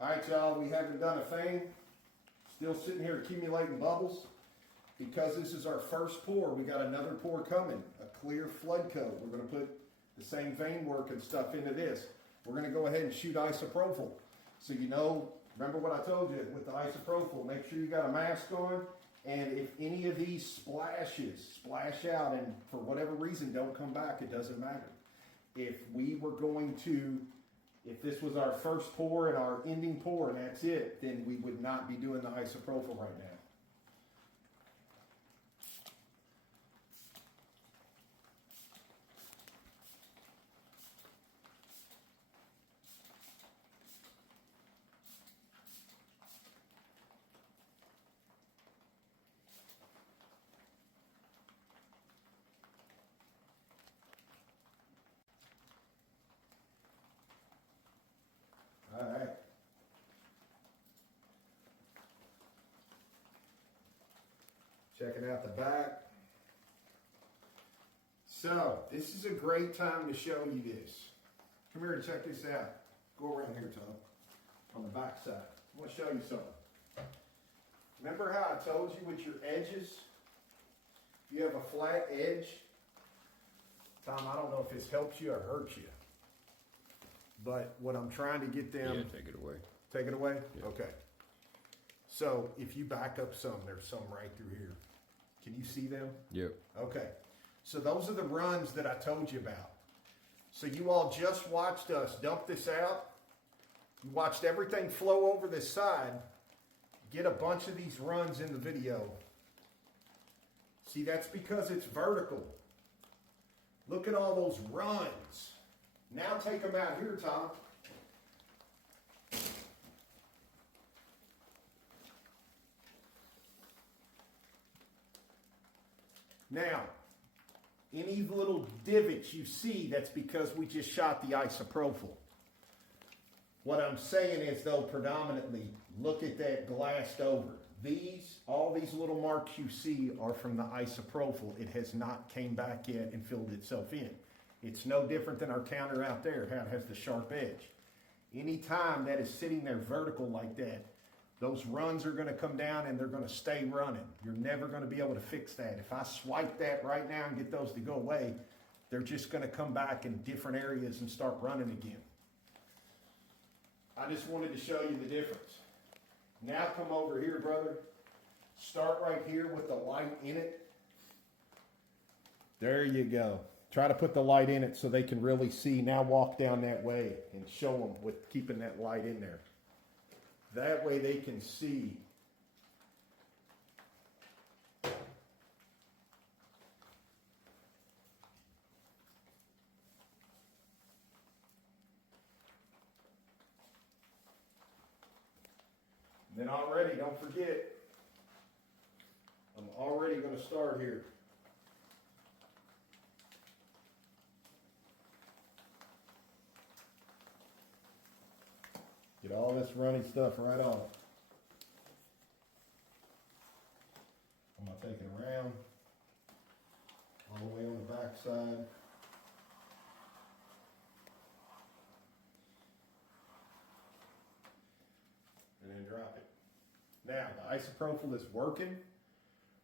All right, y'all, we haven't done a thing. Still sitting here accumulating bubbles. Because this is our first pour, we got another pour coming, a clear flood coat. We're going to put the same vein work and stuff into this. We're going to go ahead and shoot isopropyl. So you know, remember what I told you with the isopropyl, make sure you got a mask on. And if any of these splash out and for whatever reason don't come back, it doesn't matter. If this was our first pour and our ending pour and that's it, then we would not be doing the isopropyl right now. All right. Checking out the back. So, this is a great time to show you this. Come here and check this out. Go around here, Tom. On the back side. I want to show you something. Remember how I told you with your edges, if you have a flat edge, Tom, I don't know if this helps you or hurts you. But what I'm trying to get them... Yeah, take it away. Take it away? Yeah. Okay. So if you back up some, there's some right through here. Can you see them? Yep. Okay. So those are the runs that I told you about. So you all just watched us dump this out. You watched everything flow over this side. Get a bunch of these runs in the video. See, that's because it's vertical. Look at all those runs. Now take them out here, Tom. Now, any little divots you see, that's because we just shot the isopropyl. What I'm saying is, though, predominantly, look at that glassed over. All these little marks you see are from the isopropyl. It has not came back yet and filled itself in. It's no different than our counter out there, how it has the sharp edge. Anytime that is sitting there vertical like that, those runs are going to come down and they're going to stay running. You're never going to be able to fix that. If I swipe that right now and get those to go away, they're just going to come back in different areas and start running again. I just wanted to show you the difference. Now come over here, brother. Start right here with the light in it. There you go. Try to put the light in it so they can really see. Now walk down that way and show them with keeping that light in there. That way they can see. Then already, don't forget, I'm already going to start here. Get all this runny stuff right off. I'm going to take it around all the way on the back side. And then drop it. Now, the isopropyl is working.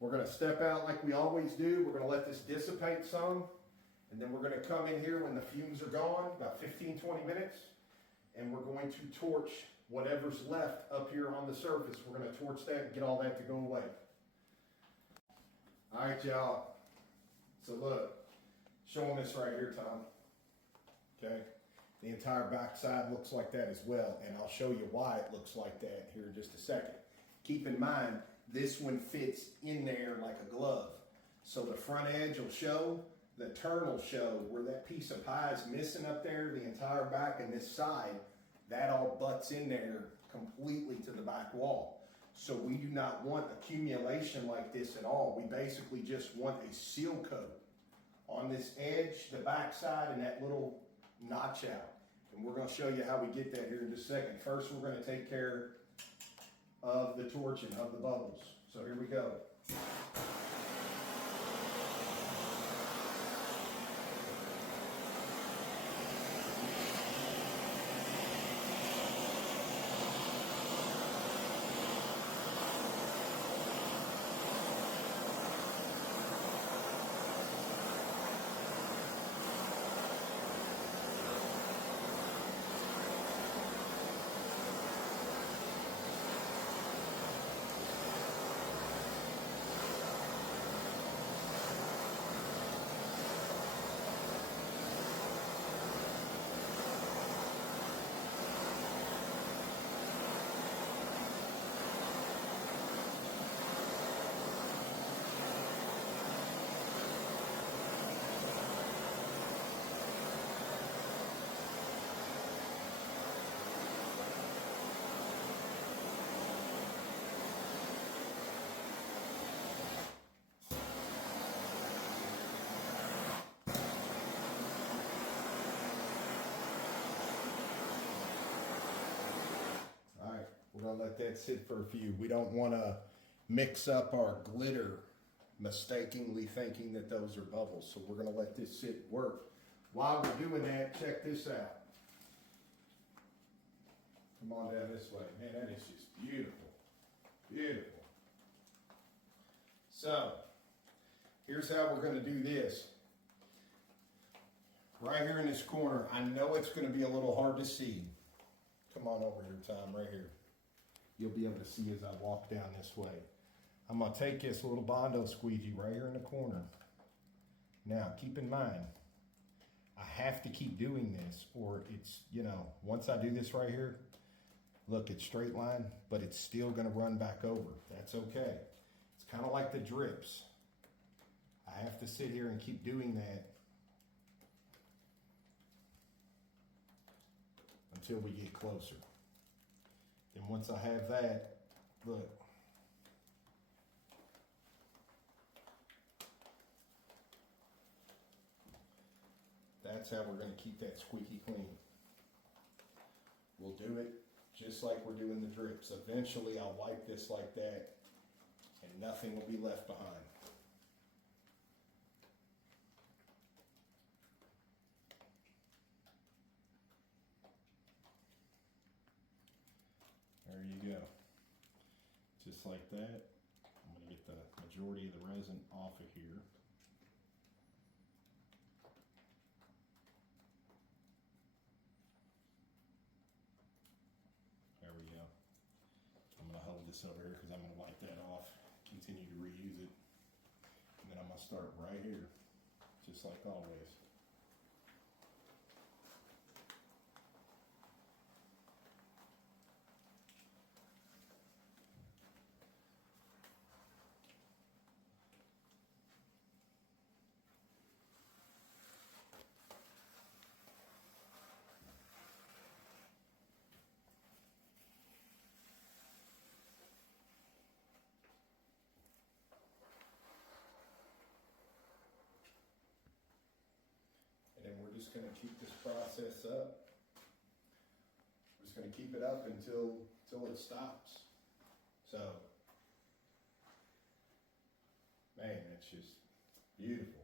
We're going to step out like we always do. We're going to let this dissipate some. And then we're going to come in here when the fumes are gone, about 15, 20 minutes. And we're going to torch whatever's left up here on the surface. We're going to torch that and get all that to go away. All right, y'all. So look, showing this right here, Tom. Okay. The entire back side looks like that as well. And I'll show you why it looks like that here in just a second. Keep in mind, this one fits in there like a glove. So the front edge will show, the turn will show where that piece of pie is missing up there, the entire back and this side, that all butts in there completely to the back wall. So we do not want accumulation like this at all. We basically just want a seal coat on this edge, the back side, and that little notch out. And we're going to show you how we get that here in just a second. First, we're going to take care of the torching of the bubbles. So here we go. gonna let that sit for a few. We don't wanna mix up our glitter mistakenly thinking that those are bubbles. So we're gonna let this sit work. While we're doing that, check this out. Come on down this way. Man, that is just beautiful. Beautiful. So, here's how we're gonna do this. Right here in this corner, I know it's gonna be a little hard to see. Come on over here, Tom, right here. You'll be able to see as I walk down this way. I'm gonna take this little Bondo squeegee right here in the corner. Now, keep in mind, I have to keep doing this or it's, you know, once I do this right here, look, it's straight line, but it's still gonna run back over. That's okay. It's kind of like the drips. I have to sit here and keep doing that until we get closer. Then once I have that, look. That's how we're gonna keep that squeaky clean. We'll do it just like we're doing the drips. Eventually I'll wipe this like that and nothing will be left behind. There you go. Just like that. I'm gonna get the majority of the resin off of here. There we go. I'm gonna hold this over here because I'm gonna wipe that off, continue to reuse it. And then I'm gonna start right here, just like always. And then we're just gonna keep this process up. We're just gonna keep it up until it stops. So, man, it's just beautiful.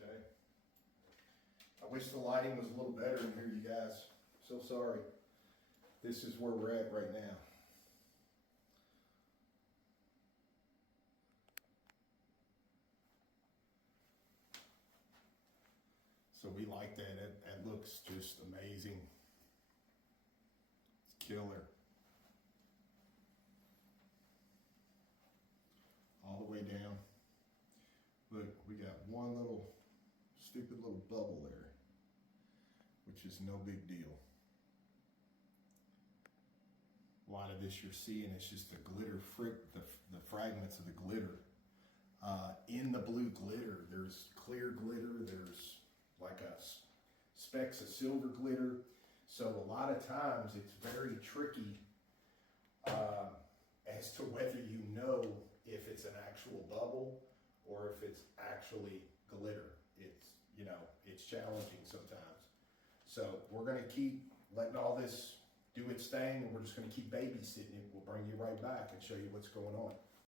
Okay. I wish the lighting was a little better in here, you guys. So sorry. This is where we're at right now. So we like that. That looks just amazing. It's killer. All the way down. Look, we got one little stupid little bubble there, which is no big deal. A lot of this you're seeing is just the glitter, the fragments of the glitter. In the blue glitter, there's clear glitter, there's like specks of silver glitter. So a lot of times it's very tricky as to whether you know if it's an actual bubble or if it's actually glitter. It's, you know, it's challenging sometimes. So we're gonna keep letting all this do its thing, and we're just going to keep babysitting it. We'll bring you right back and show you what's going on.